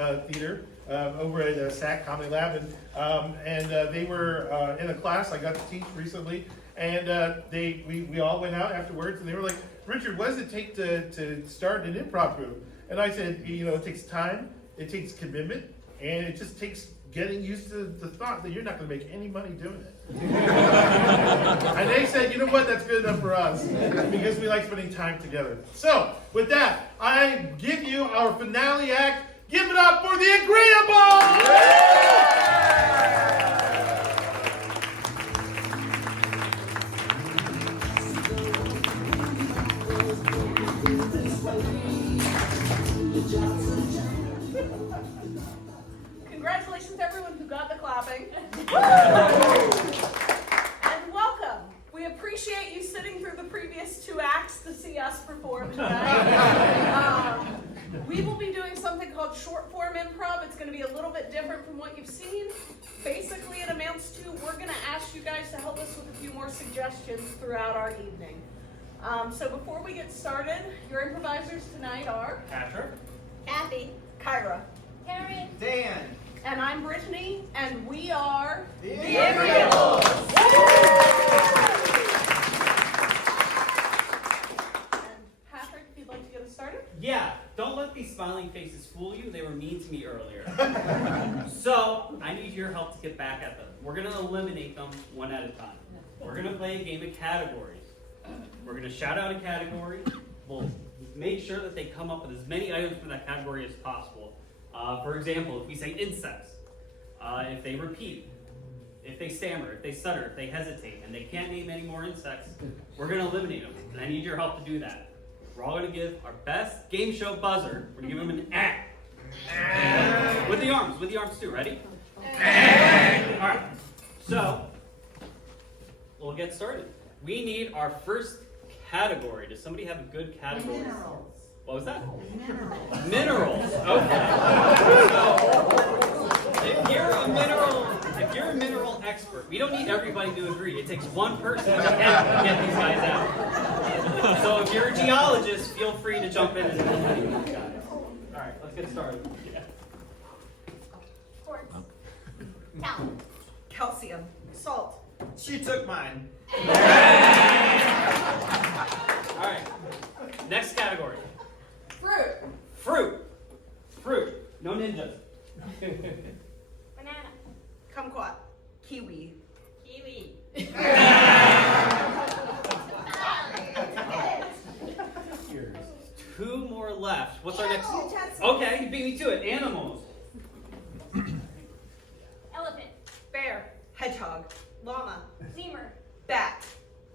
theater over at SAC Comedy Lab, and they were in a class I got to teach recently, and we all went out afterwards, and they were like, Richard, what does it take to start an improv group? And I said, it takes time, it takes commitment, and it just takes getting used to the thought that you're not going to make any money doing it. And they said, you know what, that's good enough for us, because we like spending time together. So, with that, I give you our finale act. Give it up for the Agreeables! Congratulations to everyone who got the clapping. And welcome. We appreciate you sitting through the previous 2 acts to see us perform tonight. We will be doing something called short form improv. It's going to be a little bit different from what you've seen. Basically, it amounts to we're going to ask you guys to help us with a few more suggestions throughout our evening. So before we get started, your improvisers tonight are Patrick, Kathy, Kyra, Karen, Dan, and I'm Brittany, and we are the Agreeables. And Patrick, if you'd like to get us started. Yeah, don't let these smiling faces fool you. They were mean to me earlier. So, I need your help to get back at them. We're going to eliminate them one at a time. We're going to play a game of categories. We're going to shout out a category. We'll make sure that they come up with as many items for that category as possible. For example, if we say insects, if they repeat, if they stammer, if they stutter, if they hesitate, and they can't name any more insects, we're going to eliminate them. And I need your help to do that. We're all going to give our best game show buzzer. We're going to give them an ah. With the arms too. Ready? All right. So, we'll get started. We need our first category. Does somebody have a good category? Minerals. What was that? Minerals. Minerals. Okay. So, if you're a mineral expert, we don't need everybody to agree. It takes one person to get these guys out. So if you're a geologist, feel free to jump in and help anyone. Got it. All right, let's get started. Yeah. Quartz. Talent. Calcium, salt, She took mine. All right. Next category. fruit, Fruit. No ninjas. Banana. kumquat, kiwi, Kiwi. Two more left. What's our next? Animals. Okay, you beat me to it. Animals. Elephant. bear, hedgehog, llama, Lemur. bat,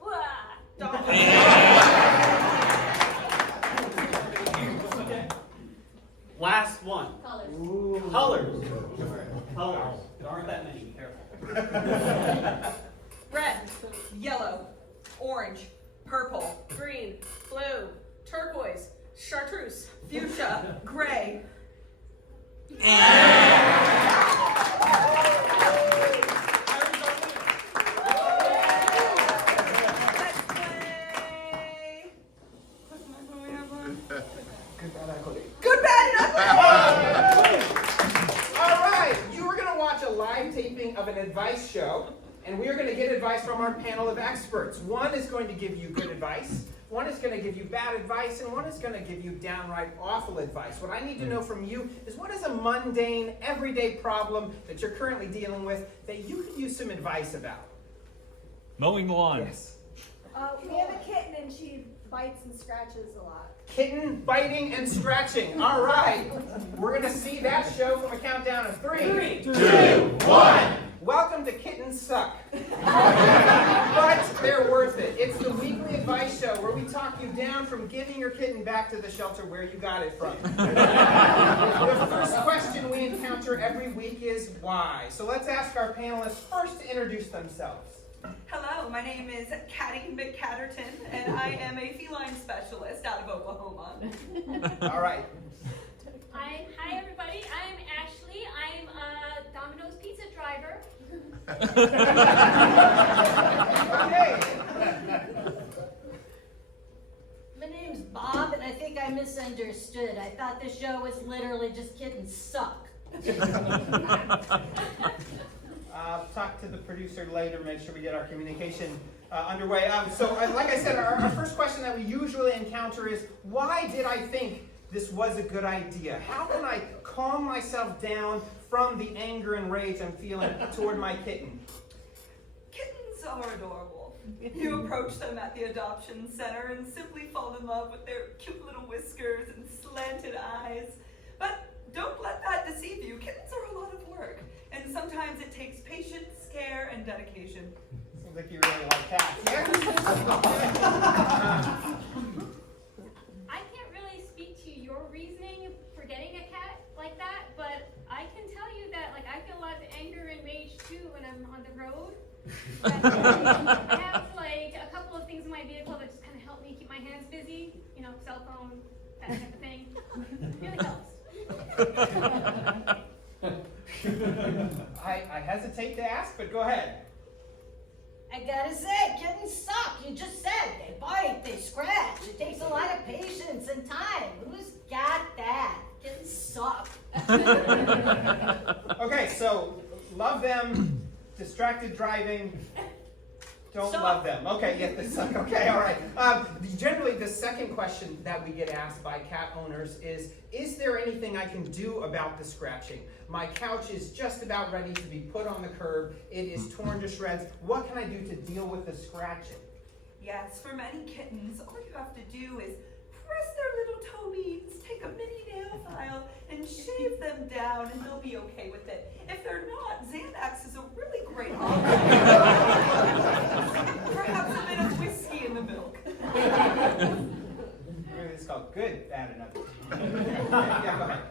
Wah. dolphin. Okay. Last one. Colors. Colors. Colors. There aren't that many. Be careful. Red, yellow, orange, purple, green, blue, turquoise, chartreuse, fuchsia, gray. Let's play. Good, bad, and ugly. All right, you are going to watch a live taping of an advice show, and we are going to get advice from our panel of experts. One is going to give you good advice, one is going to give you bad advice, and one is going to give you downright awful advice. What I need to know from you is, what is a mundane, everyday problem that you're currently dealing with that you could use some advice about? Mowing the lawn. Yes. We have a kitten and she bites and scratches a lot. Kitten, biting, and scratching. All right, we're going to see that show from a countdown of 3, 2, 1. Welcome to Kittens Suck. But they're worth it. It's the weekly advice show where we talk you down from giving your kitten back to the shelter where you got it from. The first question we encounter every week is why. So let's ask our panelists first to introduce themselves. Hello, my name is Caddy McCatterton, and I am a feline specialist out of Oklahoma. All right. Hi everybody. I'm Ashley. I'm a Domino's pizza driver. Okay. My name's Bob and I think I I misunderstood. I thought the show was literally just kittens suck. I'll talk to the producer later, make sure we get our communication underway. Like I said, our first question that we usually encounter is, why did I think this was a good idea? How can I calm myself down from the anger and rage I'm feeling toward my kitten? Kittens are adorable. You approach them at the adoption center and simply fall in love with their cute little whiskers and slanted eyes. But don't let that deceive you. Kittens are a lot of work, and sometimes it takes patience, care, and dedication. Seems like you really like cats. I can't really speak to your reasoning for getting a cat like that, but I can tell you that like I feel a lot of anger and rage too when I'm on the road. I have like a couple of things in my vehicle that just kind of help me keep my hands busy, you know, cell phone, that type of thing. It really helps. I hesitate to ask, but go ahead. I gotta say, kittens suck. You just said they bite, they scratch. It takes a lot of patience and time. Who's got that? Kittens suck. Okay, so love them, distracted driving, don't Suck. love them. Okay, yeah, they suck. Okay, all right. Generally, the second question that we get asked by cat owners is there anything I can do about the scratching? My couch is just about ready to be put on the curb. It is torn to shreds. What can I do to deal with the scratching? Yes, for many kittens, all you have to do is press their little toe beads, take a mini nail file, and shave them down, and they'll be okay with it. If they're not, Xanax is a really great option. Perhaps a bit of whiskey in the milk. It's called good, bad, and ugly. Yeah, go ahead.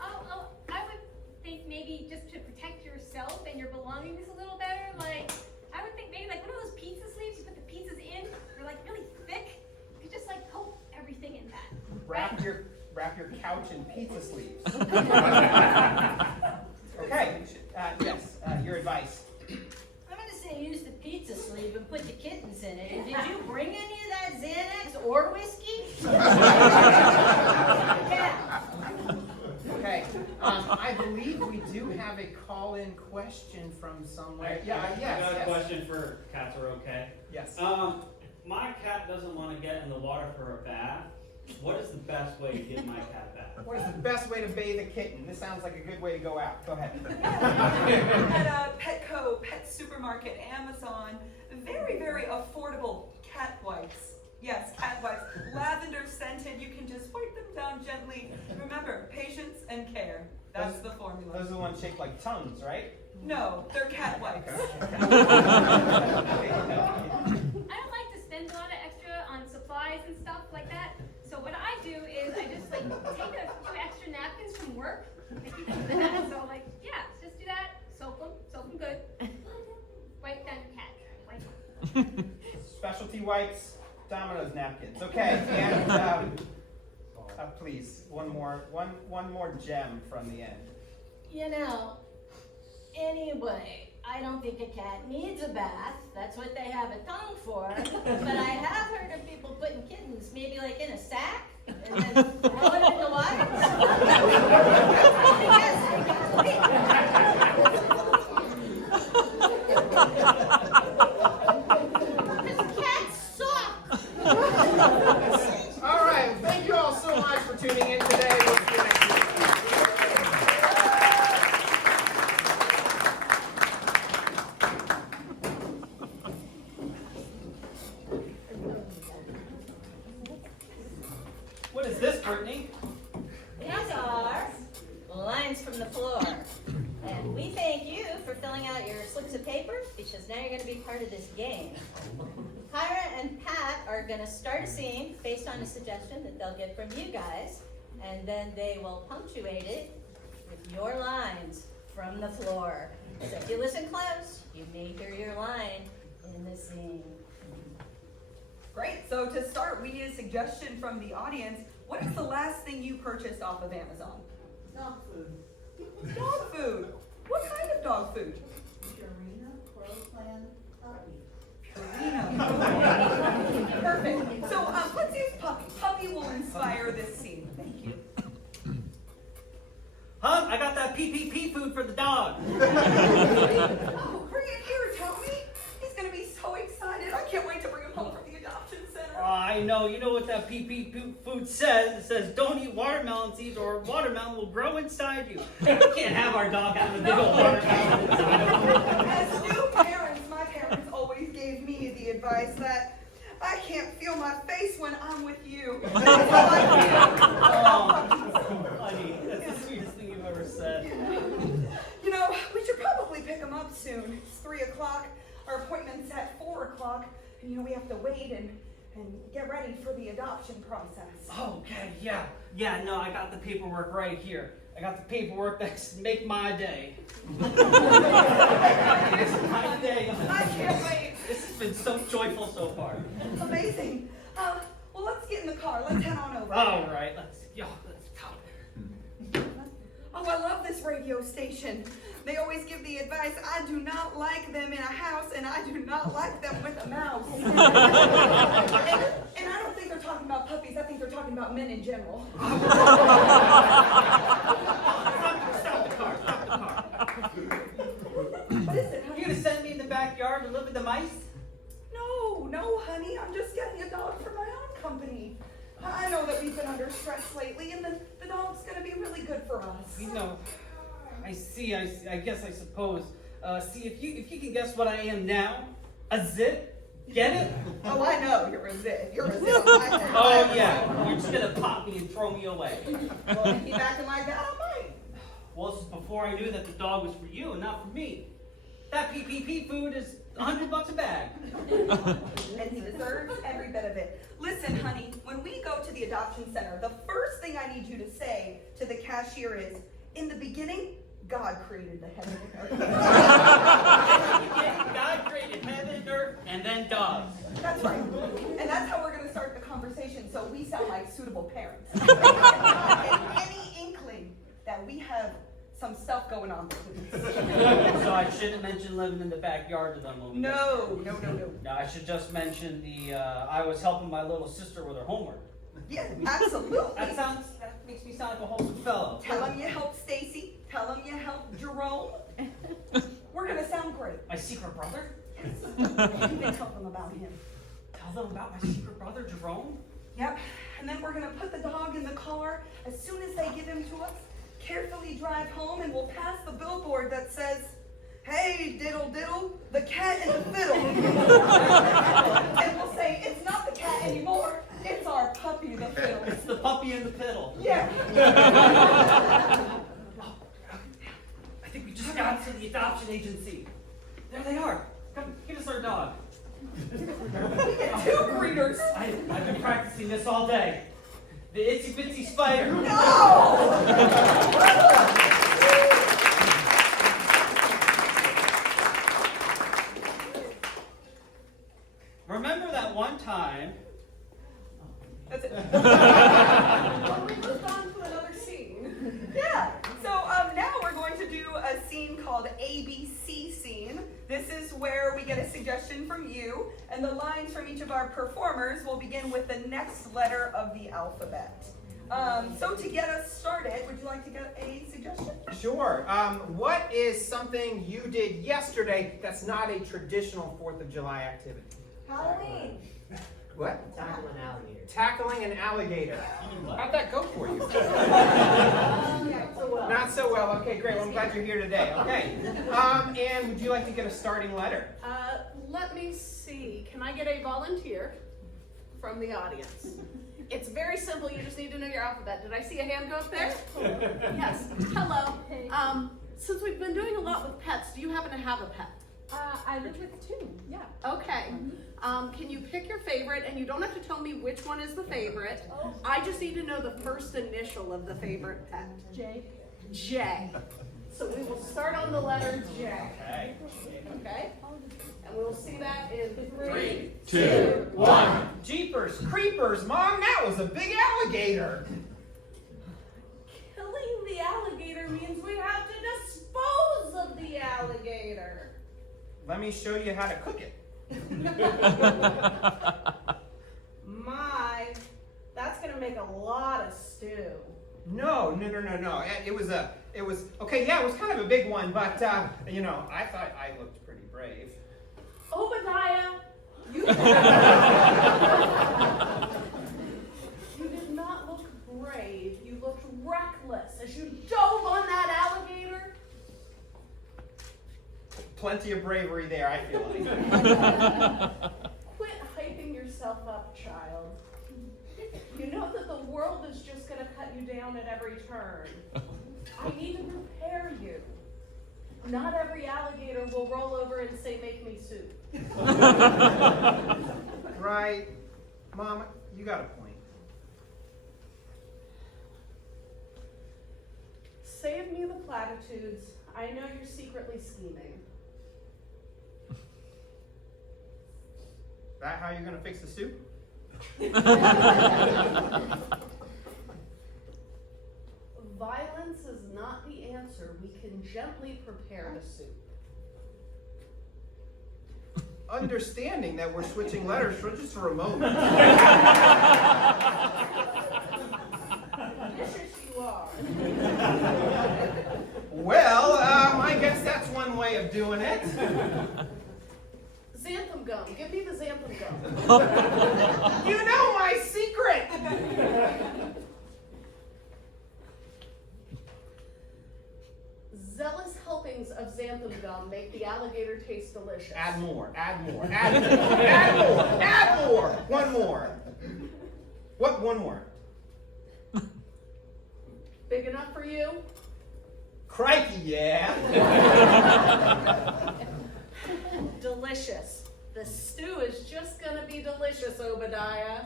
I would think maybe just to protect yourself and your belongings a little better, like I would think maybe like one of those pizza sleeves you put the pizzas in, they're like really thick. You could just like coat everything in that. Wrap your couch in pizza sleeves. Okay, yes, your advice. I'm gonna say use the pizza sleeve and put the kittens in it. And did you bring any of that Xanax or whiskey? Yeah. Okay, I believe we do have a call-in question from somewhere. Yeah, I yes, got a yes. question for cats are okay. Yes. My cat doesn't want to get in the water for a bath. What is the best way to get my cat a bath? What is the best way to bathe a kitten? This sounds like a good way to go out. Go ahead. At Petco, Pet Supermarket, Amazon, very, very affordable cat wipes. Yes, cat wipes. Lavender scented. You can just wipe them down gently. Remember, patience and care. That's the formula. Those are the ones shaped like tongues, right? No, they're cat wipes. I don't like to spend a lot of extra on supplies and stuff like that. So what I do is I just like take a few extra napkins from work. I keep them in that. So like, yeah, just do that. Soap them good. Wipe down your cat. Wipe them. Specialty wipes, Domino's napkins. Okay, and please, one more gem from the end. You know, anyway, I don't think a cat needs a bath. That's what they have a tongue for. But I have heard of people putting kittens maybe like in a sack and then throw it in the water. Because cats suck. All right, thank you all so much for tuning in today. We'll see you next week. What is this, Brittany? These are lines from the floor. And we thank you for filling out your slips of paper because now you're going to be part of this game. Kyra and Pat are going to start a scene based on a suggestion that they'll get from you guys, and then they will punctuate it with your lines from the floor. So if you listen close, you may hear your line in the scene. Great. So to start, we need a suggestion from the audience. What is the last thing you purchased off of Amazon? Dog food. Dog food. What kind of dog food? Purina, Pro-Plan, puppy. Purina. Perfect. So let's use puppy. Puppy will inspire this that PPP food for the dog. Oh, bring it here, Tony. He's gonna be so excited. I can't wait to bring him home from the adoption center. I know. You know what that PP food says? It says, don't eat watermelon seeds or watermelon will grow inside you. We can't have our dog have a big old watermelon inside of him. As new parents, my parents always gave me the advice that I can't feel my face when I'm with you. That's all I Oh, honey, that's the sweetest thing you've ever said. You know, we should probably pick him up soon. It's 3 o'clock. Our appointment's at 4 o'clock. And you know, we have to wait and get ready for the adoption process. Okay, yeah. Yeah, no, I got the paperwork right here. I got the paperwork that's make my day. It's my day. I can't wait. This has been so joyful so far. Amazing. Well, let's get in the car. Let's head on over. All right, let's go there. Oh, I love this radio station. They always give the advice, I do not like them in a house, and I do not like them with a mouse. and I don't think they're talking about puppies. I think they're talking about men in general. Stop the car. What is it, honey? You gonna send me in the backyard to live with the mice? No, honey. I'm just getting a dog for my own company. I know that we've been under stress lately, and the dog's gonna be really good for us. You know, I see. I guess I suppose. See, if you can guess what I am now, a zit. Get it? Oh, I know. You're a zit. You're a zit. Oh, Oh yeah. You're just gonna pop me and throw me away. Well, if you acting like that, I might. Well, this is before I knew that the dog was for you and not for me. That PPP food is $100 a bag. And he deserves every bit of it. Listen, honey, when we go to the adoption center, the first thing I need you to say to the cashier is, in the beginning, God created the heaven and earth. God created heaven and earth and then dogs. That's right. And that's how we're going to start the conversation, so we sound like suitable parents. And any inkling that we have some stuff going on between us. So I shouldn't mention living in the backyard to them. Over there. No. No, I should just mention the I was helping my little sister with her homework. Yeah, absolutely. That makes me sound like a wholesome fellow. Tell him you helped Stacy. Tell him you helped Jerome. We're gonna sound great. My secret brother? Yes. You can tell them about him. Tell them about my secret brother, Jerome? Yep. And then we're gonna put the dog in the car. As soon as they give him to us, carefully drive home, and we'll pass the billboard that says, "Hey, diddle diddle, the cat and the fiddle." And we'll say, "It's not the cat anymore. It's our puppy, the fiddle." It's the puppy and the piddle. Yeah. I think we just got to the adoption agency. There they are. Come, give us our dog. We get 2 greeters. I've been practicing this all day. The itsy bitsy spider. No! Remember that one time? That's it. Well, we moved on to another scene. Yeah. So now we're going to do a scene called ABC scene. This is where we get a suggestion from you, and the lines from each of our performers will begin with the next letter of the alphabet. So to get us started, would you like to get a suggestion? Sure. What is something you did yesterday that's not a traditional 4th of July activity? Halloween. What? Tackle an alligator. Tackling an alligator. How'd that go for you? Not so well. Not so well. Okay, great. Well, I'm glad you're here today. Okay. And would you like to get a starting letter? Let me see. Can I get a volunteer from the audience? It's very simple. You just need to know your alphabet. Did I see a hand go up there? Yes. Hello. Since we've been doing a lot with pets, do you happen to have a pet? I live with 2. Yeah. Okay. Can you pick your favorite? And you don't have to tell me which one is the favorite. Oh. I just need to know the first initial of the favorite pet. J. J. So we will start on the letter J. Okay. Okay? And we will see that in 3, 2, 1. Jeepers, creepers, Mom, that was a big alligator. Killing the alligator means we have to dispose of the alligator. Let me show you how to cook it. That's gonna make a lot of stew. No. It was It was, okay, yeah, it was kind of a big one, but, you know, I thought I looked pretty brave. Obadiah, you you did not look brave. You looked reckless as you dove on that alligator. Plenty of bravery there, I feel like. Quit hyping yourself up, child. You know that the world is just going to cut you down at every turn. I need to prepare you. Not every alligator will roll over and say, "Make me soup." Right. Mom, you got a point. Save me the platitudes. I know you're secretly scheming. That how you're gonna fix the soup? Violence is not the answer. We can gently prepare the soup. Understanding that we're switching letters for just for a moment. Vicious you are. Well, I guess that's one way of doing it. Xanthan gum. Give me the xanthan gum. You know my secret! Zealous helpings of xanthan gum make the alligator taste delicious. Add more, add more, add more, add more, add more! One more. What, one more? Big enough for you? Crikey, yeah. Delicious. The stew is just gonna be delicious, Obadiah.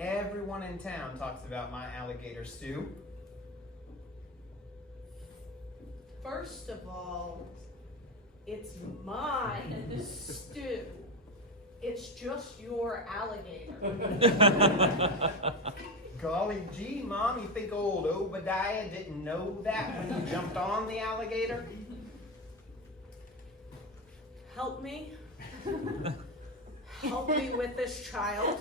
Everyone in town talks about my alligator stew. First of all, it's my stew. It's just your alligator. Golly gee, Mom, you think old Obadiah didn't know that when he jumped on the alligator? Help me. Help me with this child.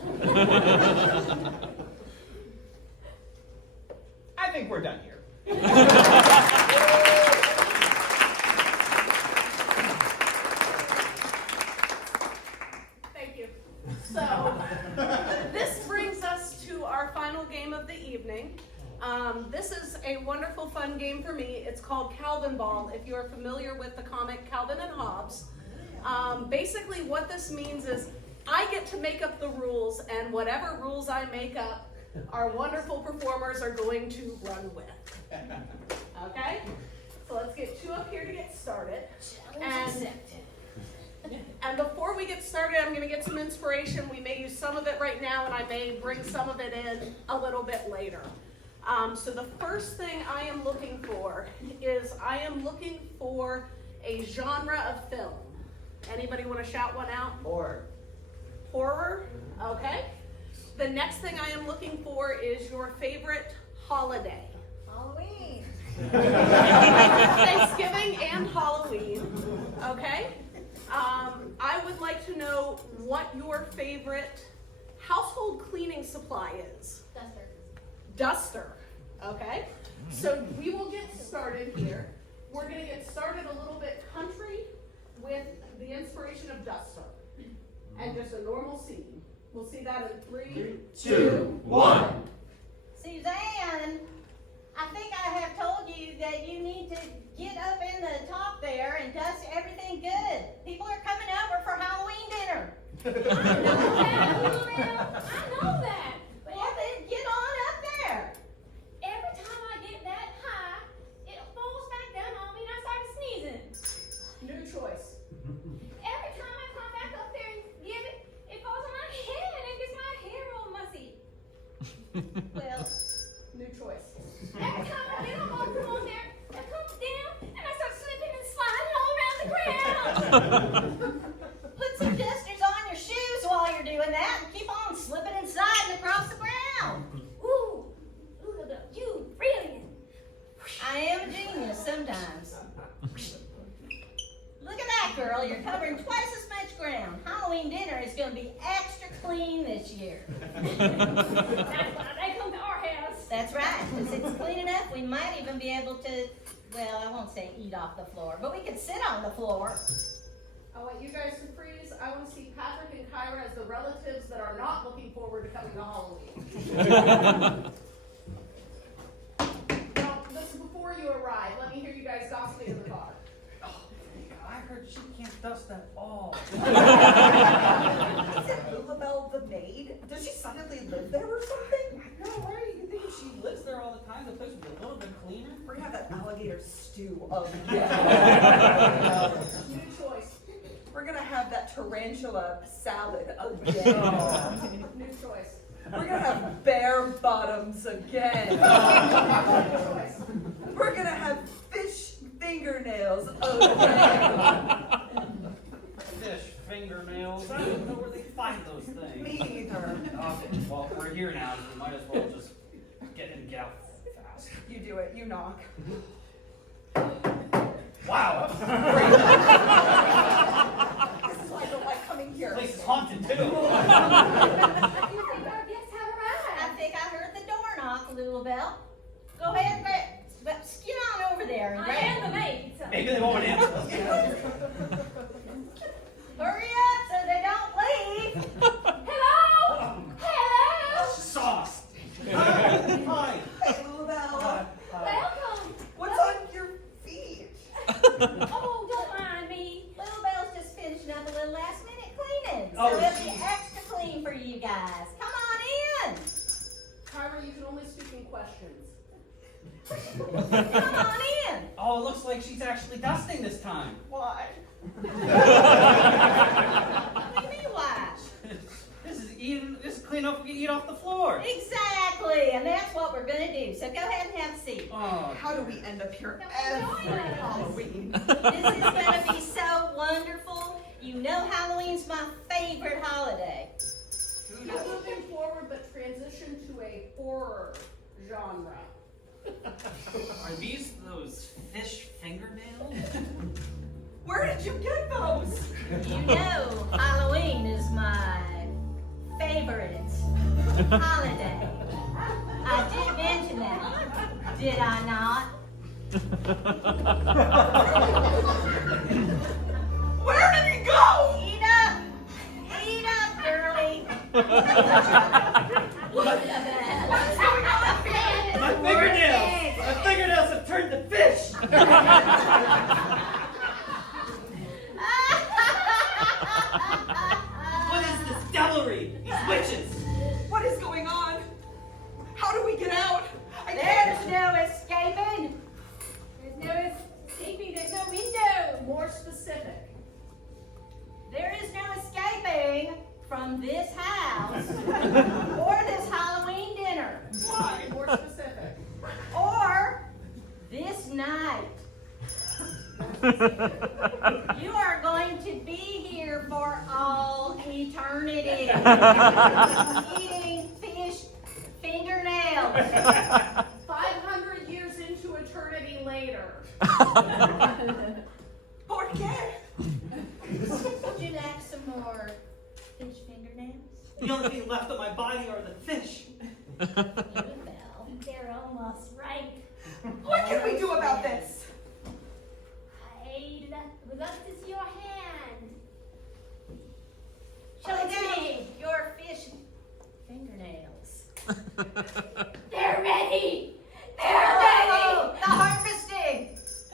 I think we're done here. Thank you. So, this brings us to our final game of the evening. This is a wonderful, fun game for me. It's called Calvin Ball, if you are familiar with the comic Calvin and Hobbes. Basically, what this means is I get to make up the rules, and whatever rules I make up, our wonderful performers are going to run with. Okay? So let's get two up here to get started. And before we get started, I'm going to get some inspiration. We may use some of it right now, and I may bring some of it in a little bit later. So the first thing I am looking for is I am looking for a genre of film. Anybody want to shout one out? Or Horror? Okay. The next thing I am looking for is your favorite holiday. Halloween. Thanksgiving and Halloween. Okay. I would like to know what your favorite household cleaning supply is. Duster. Okay. So we will get started here. We're going to get started a little bit country with the inspiration of duster and just a normal scene. We'll see that in 3, 2, 1. Suzanne, I think I have told you that you need to get up in the top there and dust everything good. People are coming over for Halloween dinner. I know that, Julio. I know that. But Well, then get on up there. every time I get that high, it falls back down on me and I start sneezing. New choice. Every time I climb back up there and give it, it falls on my head and gets my hair all mussy. Well, New choice. Every time I get up on there, it comes down and I start slipping and sliding all around the ground. put some dusters on your shoes while you're doing that and keep on slipping and sliding across the ground. Ooh, you brilliant. I am a genius sometimes. Look at that, girl. You're covering twice as much ground. Halloween dinner is going to be extra clean this year. That's why they come to our house. That's right, because it's clean enough, we might even be able to, well, I won't say eat off the floor, but we could sit on the floor. I want you guys to freeze. I want to see Patrick and Kyra as the relatives that are not looking forward to coming to Halloween. Now, this is before you arrive. Let me hear you guys gossiping in the car. I heard she can't dust at all. Isn't Lulabelle the maid? Does she suddenly live there or something? No way, you think if she lives there all the time, the place would be a little bit cleaner? We're gonna have that alligator stew again. New choice. We're gonna have that tarantula salad again. New choice. We're gonna have bear bottoms again. New choice. We're gonna have fish fingernails again. Fish fingernails. I don't know where they find those things. Me either. Well, we're here now, so we might as well just get in and get out fast. You do it, you knock. Wow! This is why I don't like coming here. This place is haunted too. I think our guests have I arrived. think I heard the door knock, Lulabelle. Go ahead, but scoot on over there and I grab am the maid, so. Maybe they won't answer us. Hurry up so they don't leave. Hello? Hello? Sauce! Hi! Hey, Lulabelle. Welcome. What's on your feet? Oh, don't mind me. Lulabelle's just finishing up a little last minute cleaning, so Oh, it'll be geez. extra clean for you guys. Come on in. Kyra, you can only speak in questions. Come on in. Oh, it looks like she's actually dusting this time. Why? What do you mean why? This is clean up, we can eat off the floor. Exactly, and that's what we're gonna do. So go ahead and have a seat. Oh, How do we end up here Come every join us. Halloween? This is gonna be so wonderful. You know Halloween's my favorite holiday. Not moving forward, but transition to a horror genre. are these those fish fingernails? Where did you get those? You know Halloween is my favorite holiday. I did mention that, did I not? Where did he go? Eat up, girlie. What the hell? What's going on? My fingernails! My fingernails have turned to fish! What is this devilry? These witches! What is going on? How do we get out? I There's can't. no escaping. There's no escaping, there's no window. More specific. There is no escaping from this house or this Halloween dinner Why? More specific. or this night. You are going to be here for all eternity, eating fish fingernails. 500 years into eternity later. ¿Por qué? Would you like some more fish fingernails? The only thing left of my body are the fish. Annabelle. They're almost right. What can we do about this? Would love to see your hand. Show me your fish fingernails. They're ready. Oh, They're ready. the harvesting!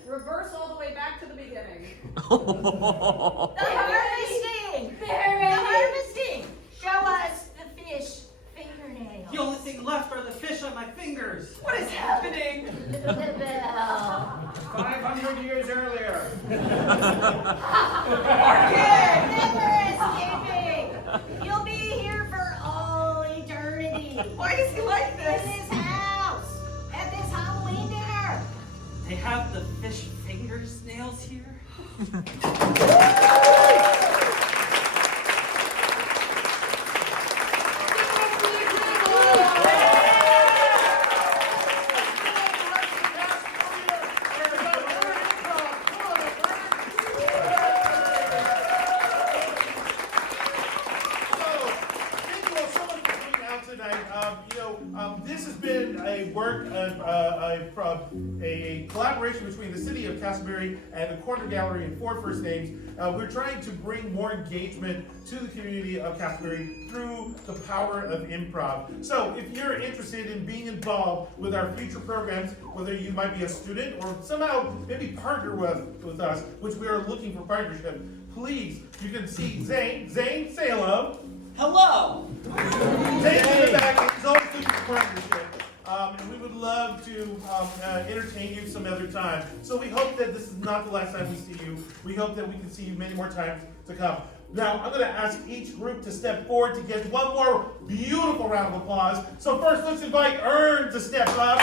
Reverse all the way back to the beginning. The harvesting! They're The ready. harvesting! Show us the fish fingernails. The only thing left are the fish on my fingers. What is happening? Lulabelle. 500 years earlier. Never escaping! You'll be here for all eternity. Why is he like In this? this house, at this Halloween dinner. They have the fish fingersnails here? Thank you all so much for coming out tonight. This has been a a collaboration between the city of Castleberry and the Corner Gallery and Four First Names. We're trying to bring more engagement to the community of Castleberry through the power of improv. So if you're interested in being involved with our future programs, whether you might be a student or somehow maybe partner with us, which we are looking for partnership, please, you can see Zane. Zane, say hello. Hello. Zane's in the back. He's always looking for partnership. And we would love to entertain you some other time. So we hope that this is not the last time we see you. We hope that we can see you many more times to come. Now, I'm going to ask each group to step forward to get one more beautiful round of applause. So first, let's invite Ern to step up.